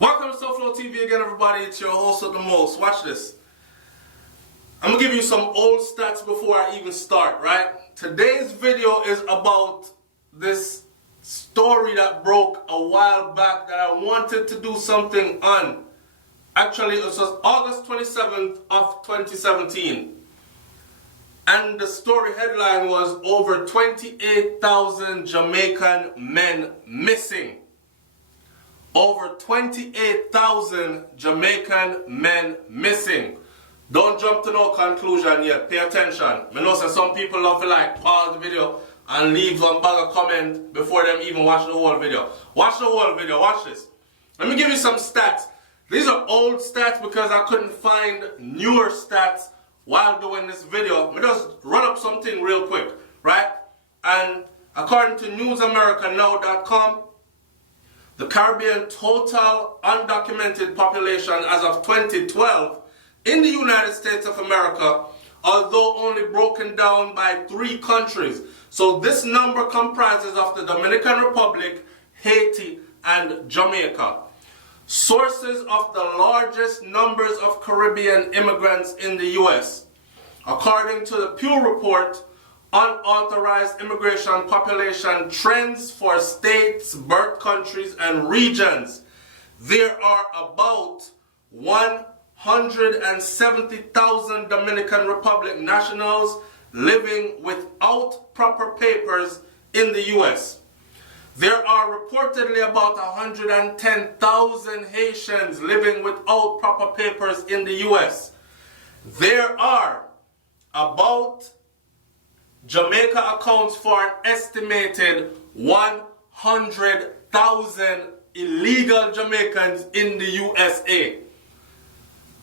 Welcome to SouFLoTV again, everybody. It's your host of the most. Watch this. I'm going to give you some old stats before I even start, right? Today's video is about this story that broke a while back that I wanted to do something on. Actually, it was August 27th of 2017. And the story headline was over 28,000 Jamaican men missing. Over 28,000 Jamaican men missing. Don't jump to no conclusion yet. Pay attention. I know that some people love to pause the video and leave one bag of comment before them even watch the whole video. Watch the whole video. Watch this. Let me give you some stats. These are old stats because I couldn't find newer stats while doing this video. Let me just run up something real quick, right? And according to newsamericanow.com, the Caribbean total undocumented population as of 2012 in the United States of America, although only broken down by 3 countries. So this number comprises of the Dominican Republic, Haiti, and Jamaica. Sources of the largest numbers of Caribbean immigrants in the U.S. According to the Pew Report, Unauthorized Immigration Population Trends for States, Birth Countries, and Regions. There are about 170,000 Dominican Republic nationals living without proper papers in the U.S. There are reportedly about 110,000 Haitians living without proper papers in the U.S. There are about Jamaica accounts for an estimated 100,000 illegal Jamaicans in the USA.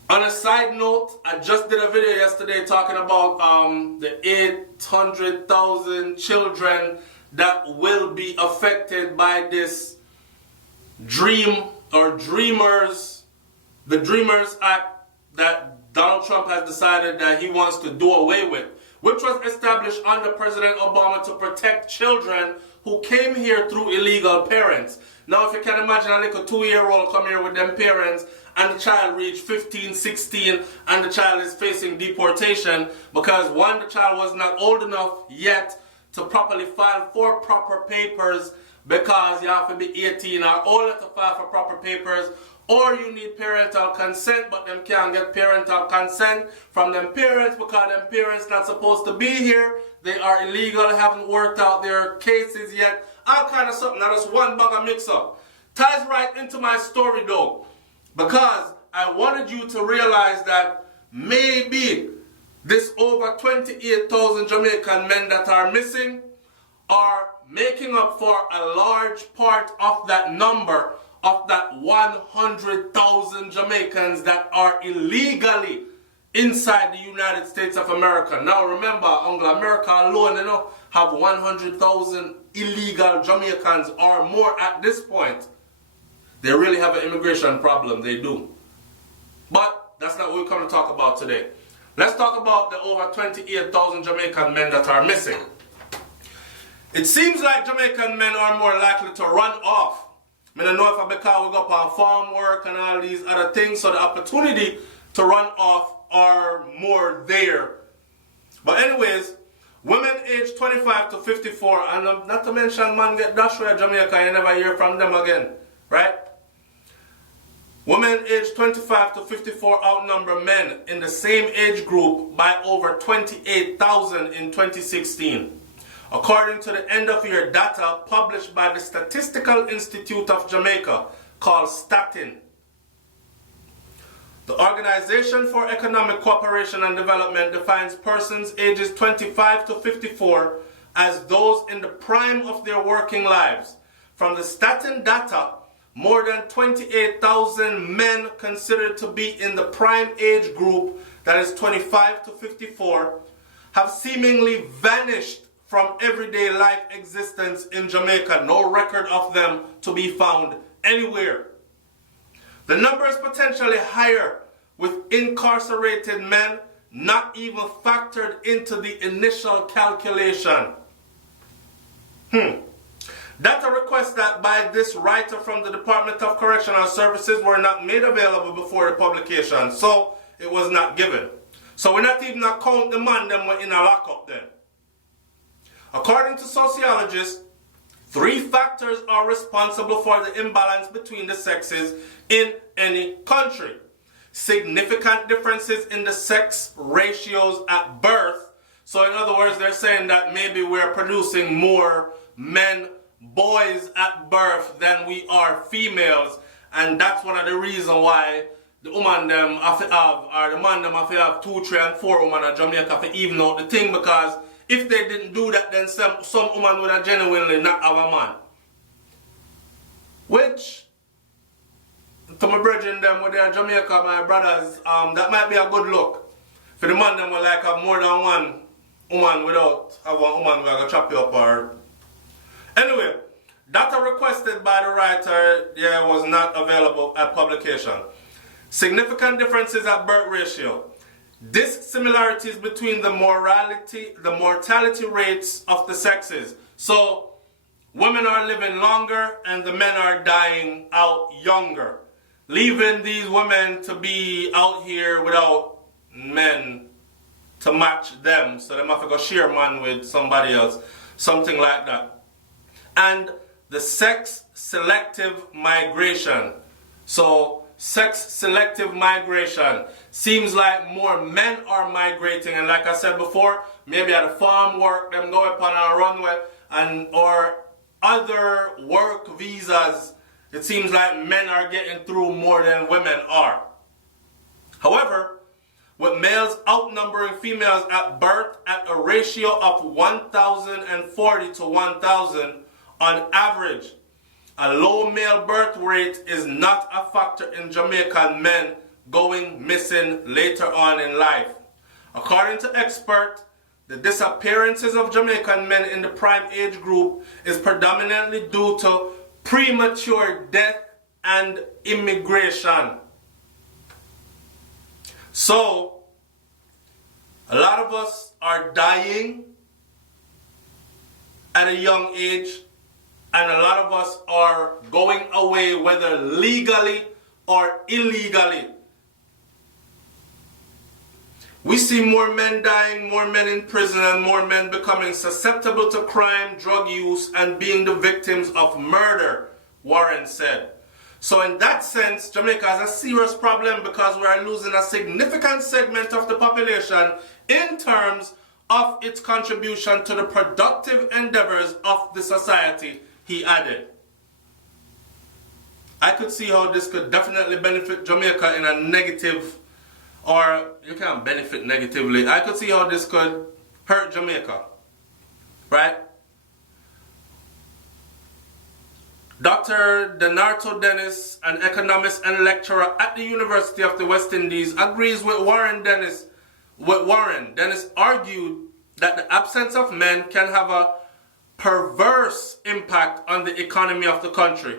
On a side note, I just did a video yesterday talking about the 800,000 children that will be affected by this the Dreamers Act that Donald Trump has decided that he wants to do away with, which was established under President Obama to protect children who came here through illegal parents. Now, if you can imagine a little 2-year-old come here with them parents and the child reached 15, 16 and the child is facing deportation because one, the child was not old enough yet to properly file for proper papers because you have to be 18 or older to file for proper papers, or you need parental consent, but them can't get parental consent from them parents because them parents not supposed to be here. They are illegal, haven't worked out their cases yet. All kind of something. Now that's one bag of mix up. Ties right into my story though, because I wanted you to realize that maybe this over 28,000 Jamaican men that are missing are making up for a large part of that number of that 100,000 Jamaicans that are illegally inside the United States of America. Now remember, America alone, have 100,000 illegal Jamaicans or more at this point. They really have an immigration problem, they do. But that's not what we're coming to talk about today. Let's talk about the over 28,000 Jamaican men that are missing. It seems like Jamaican men are more likely to run off. I don't know if I because we go on farm work and all these other things, so the opportunity to run off are more there. But anyways, women aged 25 to 54, and not to mention man get dashed away Jamaica, you never hear from them again, right? Women aged 25 to 54 outnumber men in the same age group by over 28,000 in 2016. According to the end-of-year data published by the Statistical Institute of Jamaica, called Statin. The Organization for Economic Cooperation and Development defines persons ages 25 to 54 as those in the prime of their working lives. From the Statin data, more than 28,000 men considered to be in the prime age group, that is 25 to 54, have seemingly vanished from everyday life existence in Jamaica. No record of them to be found anywhere. The number is potentially higher with incarcerated men not even factored into the initial calculation. Data requests that by this writer from the Department of Correctional Services were not made available before the publication, so it was not given. So we're not even account the man them were in a lockup then. According to sociologists, 3 factors are responsible for the imbalance between the sexes in any country. Significant differences in the sex ratios at birth. So in other words, they're saying that maybe we're producing more boys at birth than we are females, and that's one of the reasons why the woman them have to have, or the man them have to have 2, 3, and 4 women in Jamaica to even out the thing, because if they didn't do that, then some woman would have genuinely not have a man. Which, to my brethren them with their Jamaica, my brothers, that might be a good look. For the man them will like have more than one woman without have one woman who are going to chop you up or... Anyway, data requested by the writer was not available at publication. Significant differences at birth ratio. Dissimilarities between the mortality rates of the sexes. So, women are living longer and the men are dying out younger, leaving these women to be out here without men to match them. So they have to go share man with somebody else, something like that. And the sex-selective migration. So, sex-selective migration. Seems like more men are migrating, and like I said before, maybe at the farm work, them go up on a runway, or other work visas, it seems like men are getting through more than women are. However, with males outnumbering females at birth at a ratio of 1,040 to 1,000 on average, a low male birth rate is not a factor in Jamaican men going missing later on in life. According to experts, the disappearances of Jamaican men in the prime age group is predominantly due to premature death and immigration. So, a lot of us are dying at a young age, and a lot of us are going away, whether legally or illegally. We see more men dying, more men in prison, and more men becoming susceptible to crime, drug use, and being the victims of murder, Warren said. So in that sense, Jamaica has a serious problem because we are losing a significant segment of the population in terms of its contribution to the productive endeavors of the society, he added. I could see how this could definitely benefit Jamaica in a negative, or you can't benefit negatively. I could see how this could hurt Jamaica, right? Dr. Donato Dennis, an economist and lecturer at the University of the West Indies, agrees with Warren. Dennis argued that the absence of men can have a perverse impact on the economy of the country.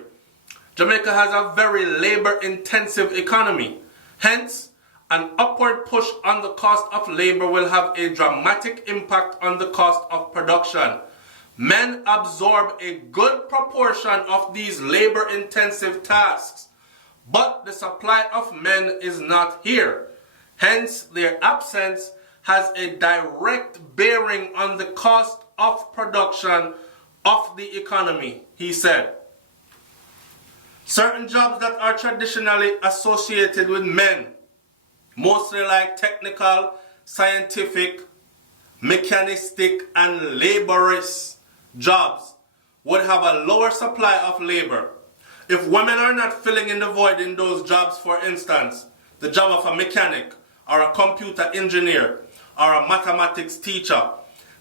Jamaica has a very labor-intensive economy. Hence, an upward push on the cost of labor will have a dramatic impact on the cost of production. Men absorb a good proportion of these labor-intensive tasks, but the supply of men is not here. Hence, their absence has a direct bearing on the cost of production of the economy, he said. Certain jobs that are traditionally associated with men, mostly like technical, scientific, mechanistic, and laborious jobs, would have a lower supply of labor. If women are not filling in the void in those jobs, for instance, the job of a mechanic, or a computer engineer, or a mathematics teacher,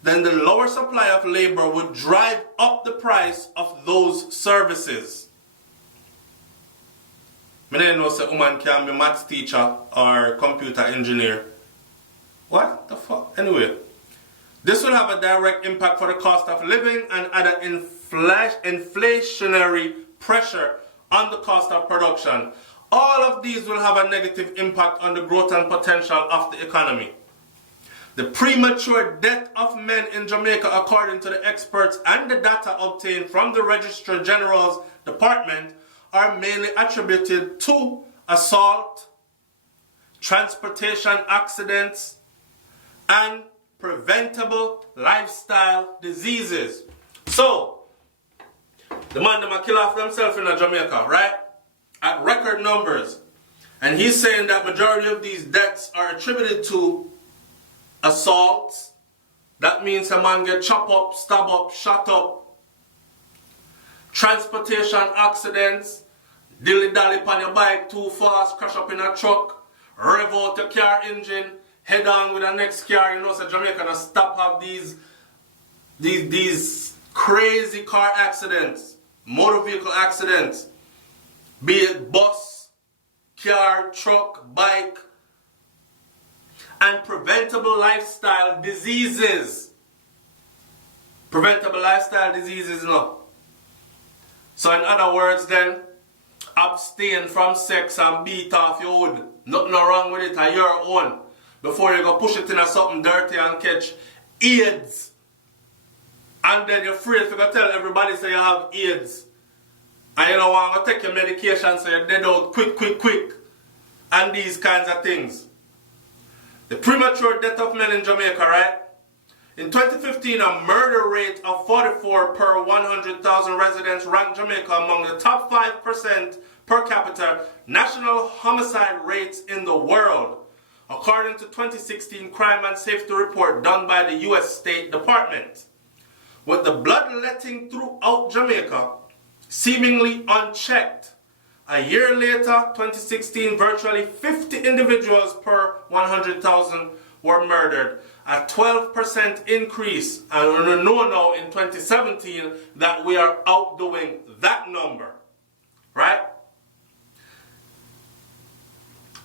then the lower supply of labor would drive up the price of those services. I didn't know a woman can be maths teacher or computer engineer. What the fuck? Anyway, this will have a direct impact for the cost of living and add an inflationary pressure on the cost of production. All of these will have a negative impact on the growth and potential of the economy. The premature death of men in Jamaica, according to the experts and the data obtained from the Registrar General's Department, are mainly attributed to assault, transportation accidents, and preventable lifestyle diseases. So, the man them kill off themselves in Jamaica, right? At record numbers. And he's saying that majority of these deaths are attributed to assaults. That means a man get chopped up, stabbed up, shot up. Transportation accidents. Dilly-dally on your bike too fast, crash up in a truck, rev out your car engine, head on with the next car. You know, so Jamaica gonna stop have these crazy car accidents, motor vehicle accidents, be it bus, car, truck, bike, and preventable lifestyle diseases. Preventable lifestyle diseases, no. So in other words then, abstain from sex and beat off your hood. Nothing wrong with it, are your own. Before you go push it in something dirty and catch AIDS. And then you're afraid to go tell everybody say you have AIDS. And you don't want to take your medication so you're dead out quick. And these kinds of things. The premature death of men in Jamaica, right? In 2015, a murder rate of 44 per 100,000 residents ranked Jamaica among the top 5% per capita national homicide rates in the world, according to 2016 Crime and Safety Report done by the U.S. State Department. With the bloodletting throughout Jamaica seemingly unchecked, a year later, 2016, virtually 50 individuals per 100,000 were murdered, a 12% increase, and we know now in 2017 that we are outdoing that number, right?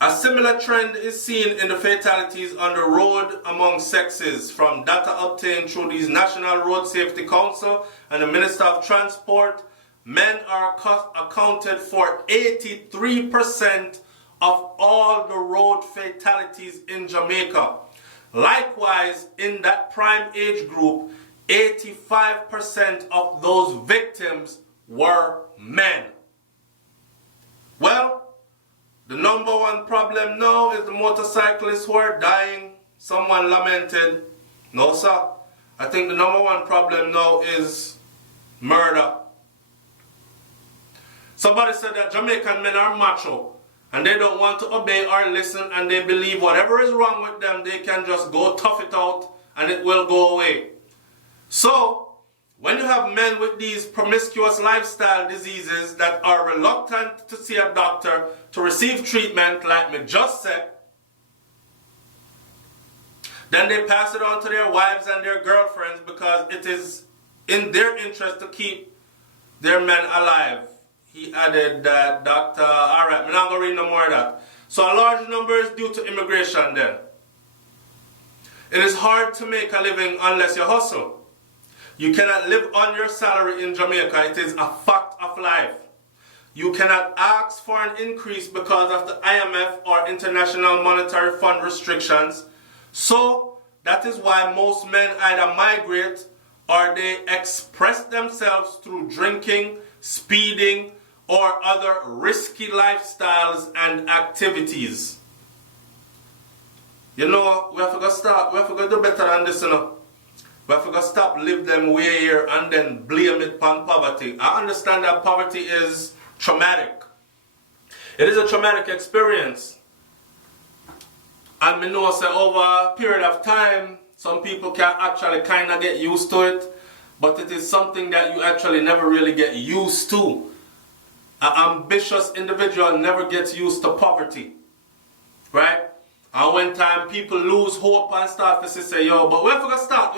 A similar trend is seen in the fatalities on the road among sexes from data obtained through the National Road Safety Council and the Minister of Transport. Men are accounted for 83% of all the road fatalities in Jamaica. Likewise, in that prime age group, 85% of those victims were men. Well, the number one problem now is the motorcyclists who are dying. Someone lamented. No, sir. I think the number one problem now is murder. Somebody said that Jamaican men are macho and they don't want to obey or listen, and they believe whatever is wrong with them, they can just go tough it out and it will go away. So, when you have men with these promiscuous lifestyle diseases that are reluctant to see a doctor to receive treatment, like me just said, then they pass it on to their wives and their girlfriends because it is in their interest to keep their men alive. He added that, Doctor, alright, I'm not going to read no more of that. So a large number is due to immigration then. It is hard to make a living unless you hustle. You cannot live on your salary in Jamaica. It is a fact of life. You cannot ask for an increase because of the IMF or International Monetary Fund restrictions. So that is why most men either migrate or they express themselves through drinking, speeding, or other risky lifestyles and activities. You know, we have to go start, we have to go do better than this, you know. We have to go stop live them way here and then blame it upon poverty. I understand that poverty is traumatic. It is a traumatic experience. And I know say over a period of time, some people can actually kind of get used to it, but it is something that you actually never really get used to. An ambitious individual never gets used to poverty, right? And when time people lose hope and start to say, yo, but we have to stop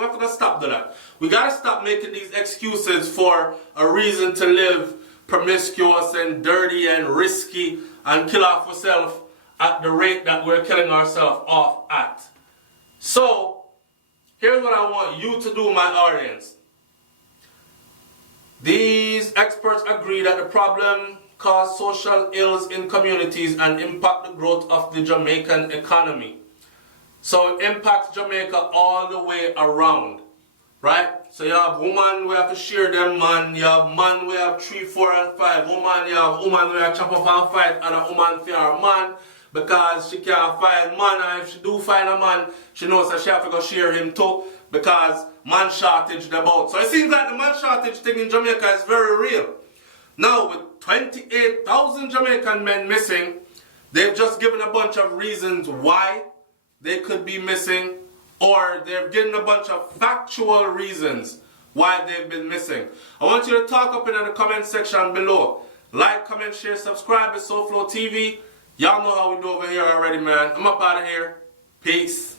doing that. We got to stop making these excuses for a reason to live promiscuous and dirty and risky and kill off ourselves at the rate that we're killing ourselves off at. So, here's what I want you to do, my audience. These experts agree that the problem causes social ills in communities and impact the growth of the Jamaican economy. So it impacts Jamaica all the way around. Right? So you have woman we have to share them man, you have man we have 3, 4 and 5, woman you have woman we have chop up and fight and a woman for a man because she can't find man, and if she do find a man, she knows that she have to go share him too because man shortage about. So it seems like the man shortage thing in Jamaica is very real. Now with 28,000 Jamaican men missing, they've just given a bunch of reasons why they could be missing, or they've given a bunch of factual reasons why they've been missing. I want you to talk up in the comment section below. Like, comment, share, subscribe to SouFLoTV. Y'all know how we do over here already, man. I'm up out of here. Peace.